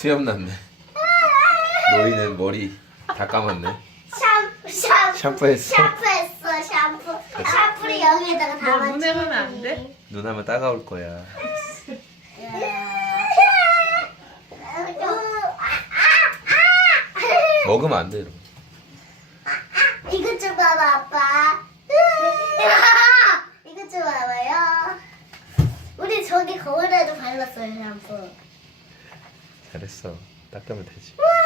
시험났네. 너희는 머리 다 감았네. 샴푸, 샴 샴푸, 샴푸했어. 샴푸했어, 샴푸. 그치? 샴푸를 여기에다가 담았지. 눈 하면 안 돼? 눈 하면 따가울 거야. 먹으면 안 돼. 이것좀 봐봐, 아빠. 이것좀 봐봐요. 우리 저기 거울에도 발랐어요, 샴푸. 잘했어. 닦으면 되지.